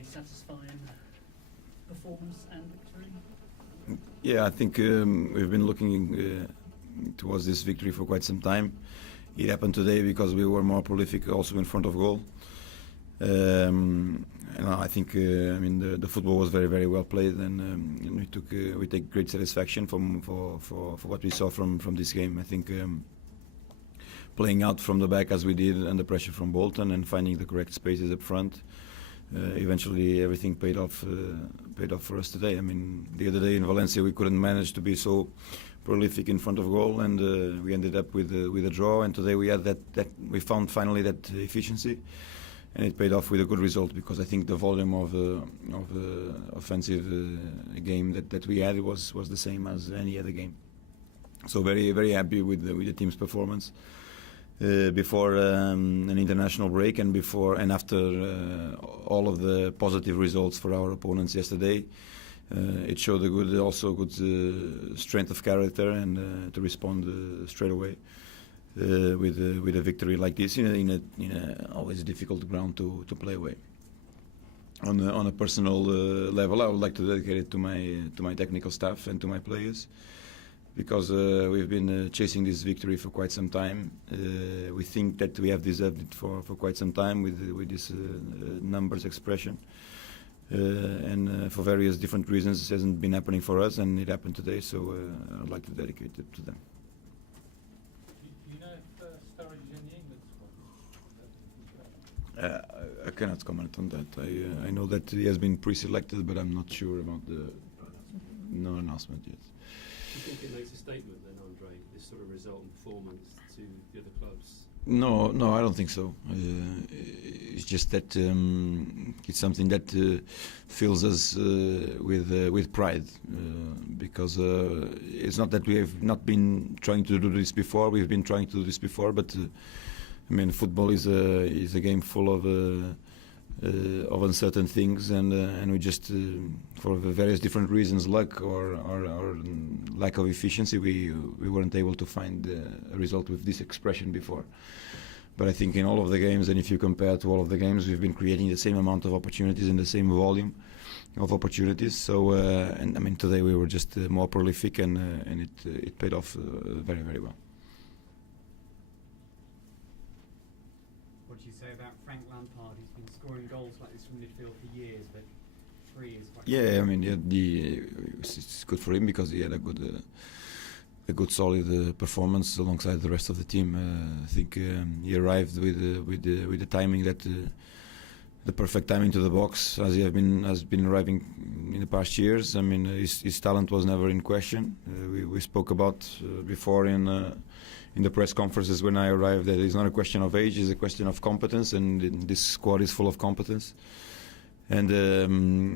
a satisfying performance and victory? Yeah, I think we've been looking towards this victory for quite some time. It happened today because we were more prolific also in front of goal. And I think the football was very, very well played, and we take great satisfaction for what we saw from this game. I think playing out from the back as we did under pressure from Bolton and finding the correct spaces up front, eventually everything paid off for us today. I mean, the other day in Valencia we couldn't manage to be so prolific in front of goal, and we ended up with a draw. And today we had that we found finally that efficiency, and it paid off with a good result, because I think the volume of offensive game that we had was the same as any other game. So very, very happy with the team's performance before an international break and before and after all of the positive results for our opponents yesterday. It showed a good strength of character and to respond straight away with a victory like this in a always difficult ground to play away. On a personal level, I would like to dedicate it to my technical staff and to my players, because we've been chasing this victory for quite some time. We think that we have deserved it for quite some time with this numbers expression. And for various different reasons it hasn't been happening for us, and it happened today, so I'd like to dedicate it to them. Do you know if Sturridge is in the England squad? I cannot comment on that. I know that he has been pre-selected, but I'm not sure about no announcement yet. Do you think it makes a statement then, Andre, this sort of result and performance to the other clubs? No, I don't think so. It's just that it's something that fills us with pride, because it's not that we have not been trying to do this before. We've been trying to do this before, but I mean, football is a game full of uncertain things, and we just for various different reasons, luck or lack of efficiency, we weren't able to find a result with this expression before. But I think in all of the games, and if you compare to all of the games, we've been creating the same amount of opportunities and the same volume of opportunities. So and I mean, today we were just more prolific, and it paid off very, very well. What do you say about Frank Lampard? He's been scoring goals like this from midfield for years, but 3 years. Yeah, I mean, it's good for him because he had a good solid performance alongside the rest of the team. I think he arrived with the timing that the perfect timing to the box, as he has been arriving in the past years. I mean, his talent was never in question. We spoke about before in the press conferences when I arrived that it's not a question of age, it's a question of competence, and this squad is full of competence. And the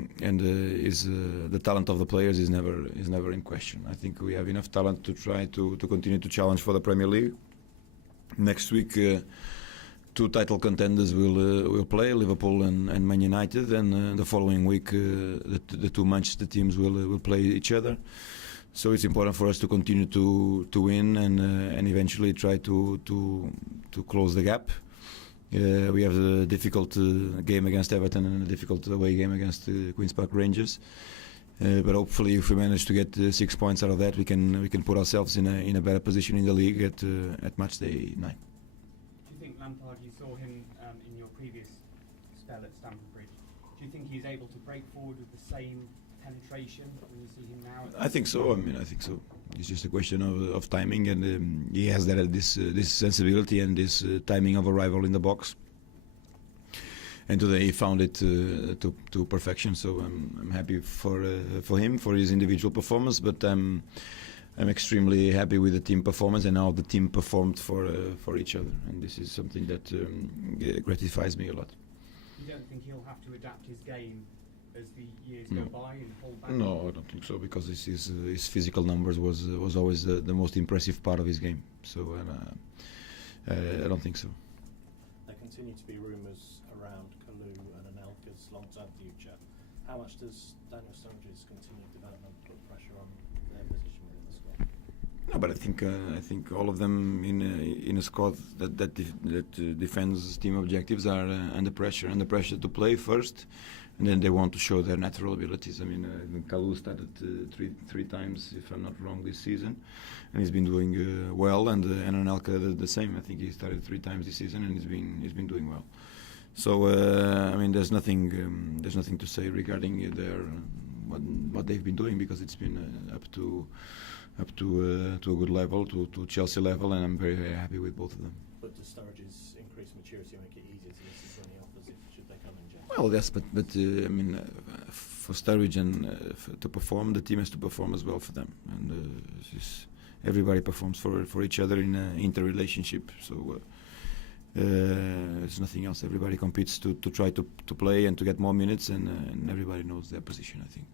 talent of the players is never in question. I think we have enough talent to try to continue to challenge for the Premier League. Next week, 2 title contenders will play, Liverpool and Man United, and the following week the 2 Manchester teams will play each other. So it's important for us to continue to win and eventually try to close the gap. We have a difficult game against Everton and a difficult away game against Queen's Park Rangers. But hopefully, if we manage to get 6 points out of that, we can put ourselves in a better position in the league at match day 9. Do you think Lampard, you saw him in your previous spell at Stamford Bridge, do you think he's able to break forward with the same penetration when you see him now? I think so. I mean, I think so. It's just a question of timing, and he has this sensibility and this timing of arrival in the box. And today he found it to perfection. So I'm happy for him, for his individual performance. But I'm extremely happy with the team performance and how the team performed for each other. And this is something that gratifies me a lot. You don't think he'll have to adapt his game as the years go by and hold back? No, I don't think so, because his physical numbers was always the most impressive part of his game. So I don't think so. There continue to be rumours around Kalou and Anelka's long-term future. How much does Daniel Sturridge's continued development put pressure on their position within the squad? No, but I think all of them in a squad that defends team objectives are under pressure to play first, and then they want to show their natural abilities. I mean, Kalou started three times, if I'm not wrong, this season, and he's been doing well. And Anelka the same. I think he started 3 times this season, and he's been doing well. So I mean, there's nothing to say regarding their what they've been doing, because it's been up to a good level, to Chelsea level, and I'm very, very happy with both of them. But does Sturridge's increased maturity make it easier to listen to any offers should they come in, James? Well, yes, but I mean, for Sturridge and to perform, the team has to perform as well for them, and everybody performs for each other in an interrelationship. So it's nothing else. Everybody competes to try to play and to get more minutes, and everybody knows their position, I think.